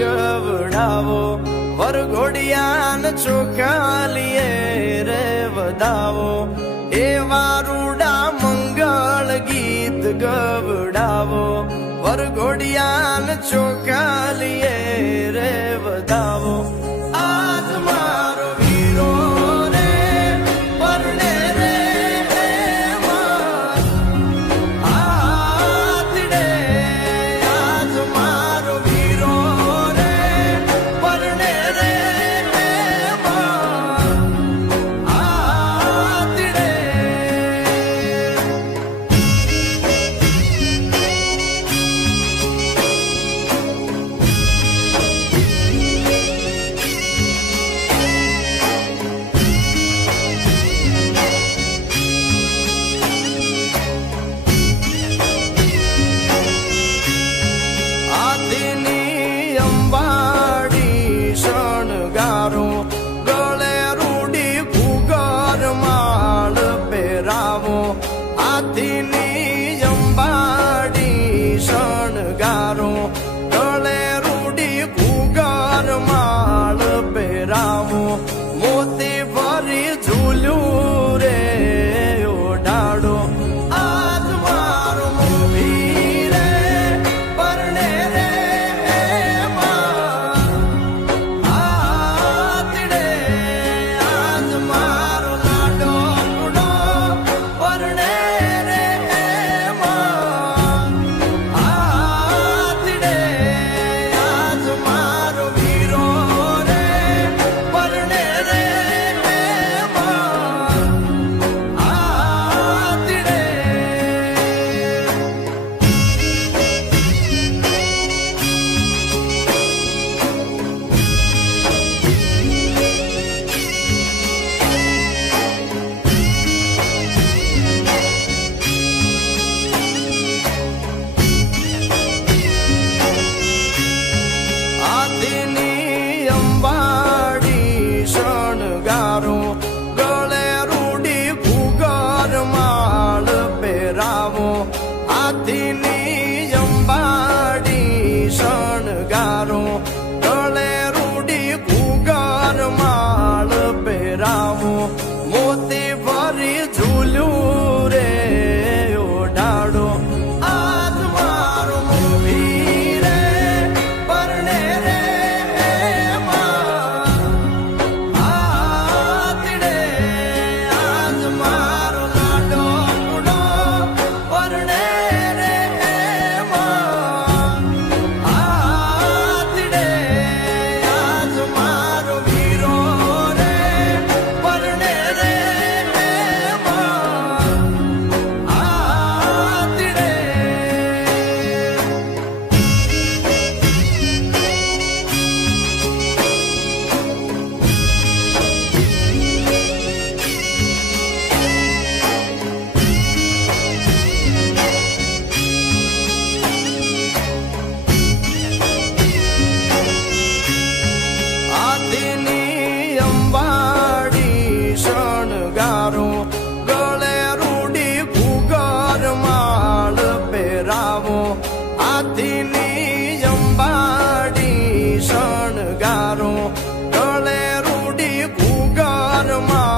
ગવડાવો વરઘોડિયાન ચોખાલીએ રે વધાવો. એ વારુડા મંગળ ગીત ગવડાવો વરઘોડિયાન ચોખાલીએ રે કાળીની અંબાડી શણગારો ગળે રૂડી ભૂગર માળ પહેરાવો. હાથીની ચાંદીની અંબાડી શણગારો ગળે રૂડી ઘૂગરમાં